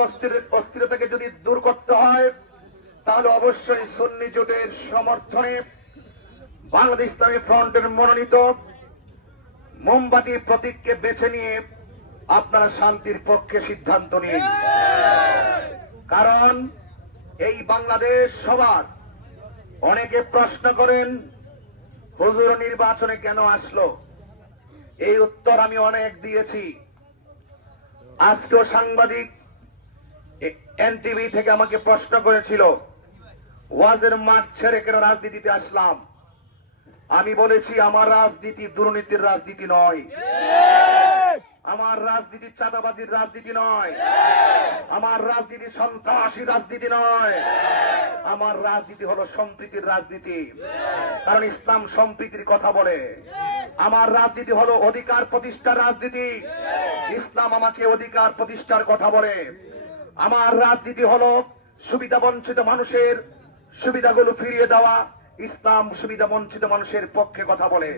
অস্থির- অস্থিরতাকে যদি দূর করতে হয়, তাহলে অবশ্যই সুন্নি জোটের সমর্থনে বাংলাদেশ ইসলামী ফ্রন্টের মনোনীত মোমবাতি প্রতীককে বেছে নিয়ে আপনারা শান্তির পক্ষে সিদ্ধান্ত নিন। কারণ এই বাংলাদেশ সবার অনেকে প্রশ্ন করেন, হুজুর নির্বাচনে কেন আসলো? এই উত্তর আমি অনেক দিয়েছি। আজকেও সাংবাদিক এনটিভি থেকে আমাকে প্রশ্ন করেছিল, ওয়াজের মাঠ ছেড়ে কেন রাজনীতিতে আসলাম? আমি বলেছি, আমার রাজনীতি দুর্নীতির রাজনীতি নয়। আমার রাজনীতি চাঁদাবাজির রাজনীতি নয়। আমার রাজনীতি সন্ত্রাসী রাজনীতি নয়। আমার রাজনীতি হলো সম্প্রীতির রাজনীতি। কারণ ইসলাম সম্প্রীতির কথা বলে। আমার রাজনীতি হলো অধিকার প্রতিষ্ঠার রাজনীতি। ইসলাম আমাকে অধিকার প্রতিষ্ঠার কথা বলে। আমার রাজনীতি হল সুবিধা বঞ্চিত মানুষের সুবিধাগুলো ফিরিয়ে দেওয়া। ইসলাম সুবিধা বঞ্চিত মানুষের পক্ষে কথা বলে।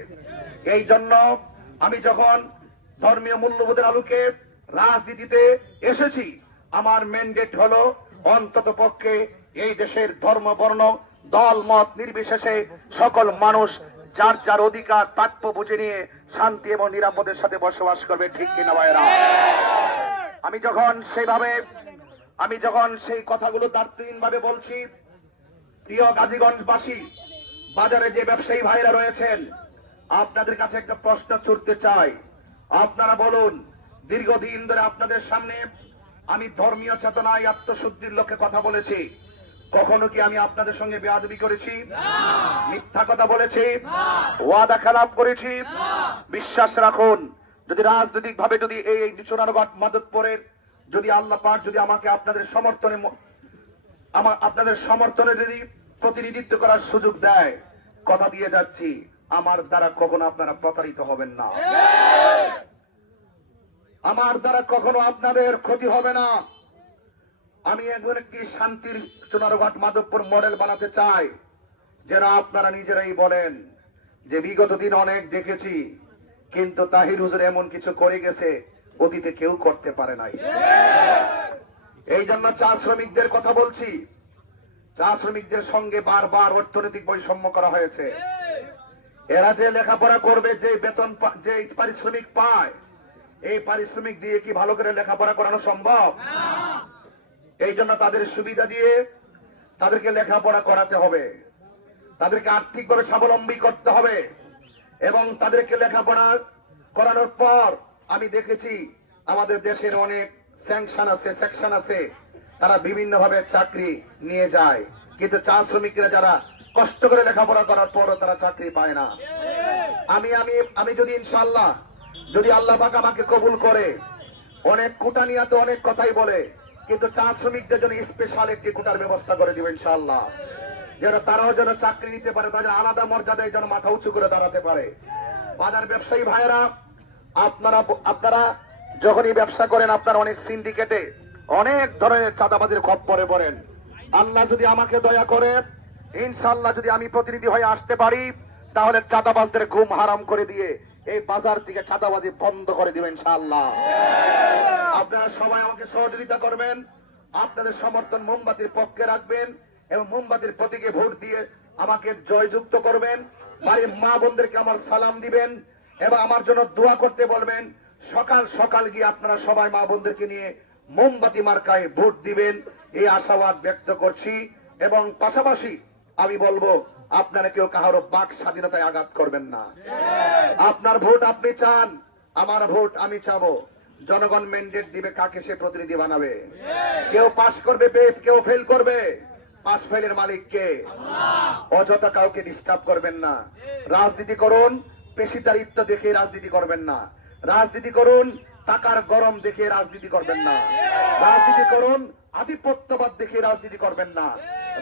এই জন্য আমি যখন ধর্মীয় মূল্যবোধের আলোকে রাজনীতিতে এসেছি, আমার ম্যান্ডেট হলো অন্তত পক্ষে এই দেশের ধর্ম, বর্ণ, দল, মত নির্বিশেষে সকল মানুষ যার যার অধিকার, প্রাপ্য বুঝে নিয়ে শান্তি এবং নিরাপদের সাথে বসবাস করবে, ঠিক কিনা ভাইয়েরা? আমি যখন সেইভাবে আমি যখন সেই কথাগুলো দার্থহীন ভাবে বলছি, প্রিয় গাজীগঞ্জবাসী, বাজারে যে ব্যবসায়ী ভাইরা রয়েছেন, আপনাদের কাছে একটা প্রশ্ন ছুটতে চাই। আপনারা বলুন, দীর্ঘদিন ধরে আপনাদের সামনে আমি ধর্মীয় চেতনায় আত্মশুদ্ধির লক্ষ্যে কথা বলেছি। কখনো কি আমি আপনাদের সঙ্গে বেয়াদবি করেছি? মিথ্যা কথা বলেছি? ওয়াদা খেলাপ করেছি? বিশ্বাস রাখুন, যদি রাজনৈতিক ভাবে যদি এই সোনারগঞ্জ মাদকপুরের যদি আল্লাহ পাক যদি আমাকে আপনাদের সমর্থনে আমার আপনাদের সমর্থনে যদি প্রতিনিধিত্ব করার সুযোগ দেয়, কথা দিয়ে যাচ্ছি, আমার দ্বারা কখনো আপনারা প্রতারিত হবেন না। আমার দ্বারা কখনো আপনাদের ক্ষতি হবে না। আমি এখন একটি শান্তির সোনারঘাট মাধবপুর মডেল বানাতে চাই, যেন আপনারা নিজেরাই বলেন যে বিগত দিন অনেক দেখেছি, কিন্তু তাহির হুজুর এমন কিছু করে গেছে অতীতে কেউ করতে পারে নাই। এই জন্য চা শ্রমিকদের কথা বলছি। চা শ্রমিকদের সঙ্গে বারবার অর্থনৈতিক বৈষম্য করা হয়েছে। এরা যে লেখাপড়া করবে, যে বেতন যে পারিশ্রমিক পায়, এই পারিশ্রমিক দিয়ে কি ভালো করে লেখাপড়া করানো সম্ভব? এই জন্য তাদের সুবিধা দিয়ে তাদেরকে লেখাপড়া করাতে হবে। তাদেরকে আর্থিকভাবে স্বাবলম্বী করতে হবে। এবং তাদেরকে লেখাপড়া করানোর পর আমি দেখেছি আমাদের দেশের অনেক স্যাংশন আছে সেকশন আছে। তারা বিভিন্ন ভাবে চাকরি নিয়ে যায়। কিন্তু চা শ্রমিকরা যারা কষ্ট করে লেখাপড়া করার পরও তারা চাকরি পায় না। আমি আমি আমি যদি ইনশাল্লাহ যদি আল্লাহ পাক আমাকে কবুল করে, অনেক কোটা নিয়ে তো অনেক কথাই বলে, কিন্তু চা শ্রমিকদের জন্য স্পেশাল একটি কোটার ব্যবস্থা করে দিব ইনশাল্লাহ যেন তারাও যেন চাকরি নিতে পারে, তাদের আলাদা মর্যাদায় যেন মাথা উঁচু করে দাঁড়াতে পারে। বাজার ব্যবসায়ী ভাইয়েরা আপনারা আপনারা যখনই ব্যবসা করেন, আপনার অনেক সিন্ডিকেটে অনেক ধরনের চাঁদাবাজির খপ্পরে পড়েন। আল্লাহ যদি আমাকে দয়া করে ইনশাল্লাহ যদি আমি প্রতিনিধি হয়ে আসতে পারি, তাহলে চাঁদাবাজদের ঘুম হারাম করে দিয়ে এই বাজার থেকে চাঁদাবাজি বন্ধ করে দিবেন ইনশাআল্লাহ। আপনারা সবাই আমাকে সহযোগিতা করবেন, আপনাদের সমর্থন মোমবাতির পক্ষে রাখবেন এবং মোমবাতির প্রতীকে ভোট দিয়ে আমাকে জয়যুক্ত করবেন। বাড়ির মা বোনদেরকে আমার সালাম দিবেন। এবং আমার জন্য দোয়া করতে বলবেন, সকাল সকাল গিয়ে আপনারা সবাই মা বোনদেরকে নিয়ে মোমবাতি মার্কায় ভোট দিবেন, এই আশাবাদ ব্যক্ত করছি এবং পাশাপাশি আমি বলব, আপনারা কেউ কাহারও বাক স্বাধীনতায় আঘাত করবেন না। আপনার ভোট আপনি চান, আমার ভোট আমি চাবো। জনগণ ম্যান্ডেট দিবে কাকে সে প্রতিনিধি বানাবে। কেউ পাস করবে কেউ ফেল করবে পাস ফেলের মালিক কে অযথা কাউকে ডিস্টার্ব করবেন না। রাজনীতি করুন পেশিদারিত্ব দেখে রাজনীতি করবেন না। রাজনীতি করুন, টাকার গরম দেখে রাজনীতি করবেন না। রাজনীতি করুন, আধিপত্যবাদ দেখে রাজনীতি করবেন না।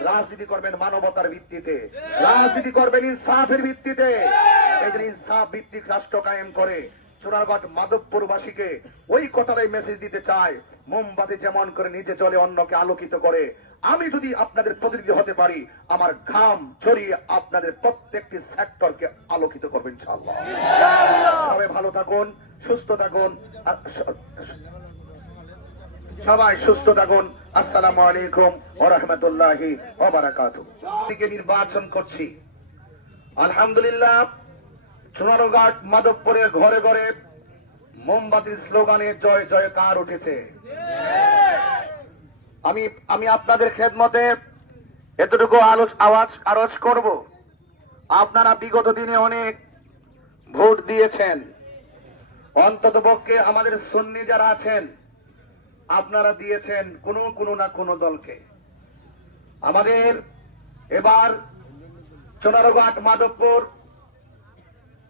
রাজনীতি করবেন মানবতার ভিত্তিতে। রাজনীতি করবেন ইনসাফের ভিত্তিতে। ইনসাফ ভিত্তিক রাষ্ট্র কায়েম করে চোরারঘাট মাধবপুরবাসীকে ওই কথাটাই মেসেজ দিতে চায়। মোমবাতি যেমন করে নিজে চলে অন্যকে আলোকিত করে আমি যদি আপনাদের প্রতিনিধি হতে পারি আমার ঘাম ছড়িয়ে আপনাদের প্রত্যেকটি সেক্টরকে আলোকিত করবেন ইনশাআল্লাহ। সবাই ভালো থাকুন সুস্থ থাকুন সবাই সুস্থ থাকুন। আসসালামু আলাইকুম ও রহমতুল্লাহি দিকে নির্বাচন করছি। আলহামদুলিল্লাহ সোনারঘাট মাধবপুরের ঘরে ঘরে মোমবাতির স্লোগানে জয় জয়কার উঠেছে। আমি আমি আপনাদের খেদমতে এতটুকু আলোচ, আওয়াজ, আরজ করব। আপনারা বিগত দিনে অনেক ভোট দিয়েছেন। অন্তত পক্ষে আমাদের সন্নি যারা আছেন, আপনারা দিয়েছেন কোনো কোনো না কোনো দলকে। আমাদের এবার চোনারঘাট মাধবপুর,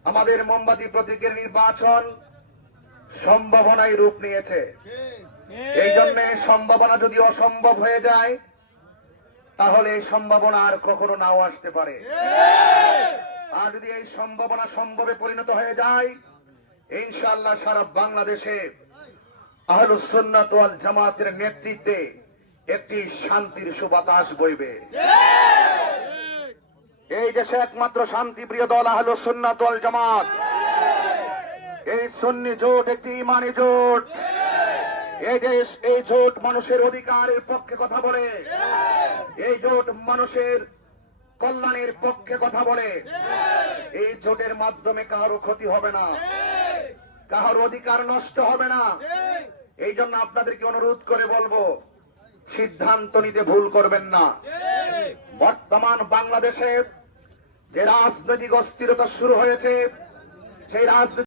আমাদের মোমবাতি প্রতীকের নির্বাচন সম্ভাবনায় রূপ নিয়েছে। এই জন্য সম্ভাবনা যদি অসম্ভব হয়ে যায়, তাহলে এই সম্ভাবনা আর কখনো নাও আসতে পারে। আর যদি এই সম্ভাবনা সম্ভবে পরিণত হয়ে যায়, ইনশাআল্লাহ সারা বাংলাদেশে আহলুস সুন্নাত ওয়াল জামাতের নেতৃত্বে একটি শান্তির সুবাতাস বইবে। এই দেশে একমাত্র শান্তিপ্রিয় দল আহলুস সুন্নাত জামাত। এই সুন্নি জোট একটি ইমানি জোট। এই দেশ, এই জোট মানুষের অধিকারের পক্ষে কথা বলে। এই জোট মানুষের কল্যাণের পক্ষে কথা বলে। এই জোটের মাধ্যমে কারও ক্ষতি হবে না। কারোর অধিকার নষ্ট হবে না। এই জন্য আপনাদেরকে অনুরোধ করে বলব, সিদ্ধান্ত নিতে ভুল করবেন না। বর্তমান বাংলাদেশে যে রাজনৈতিক অস্থিরতা শুরু হয়েছে, সেই রাজনৈতিক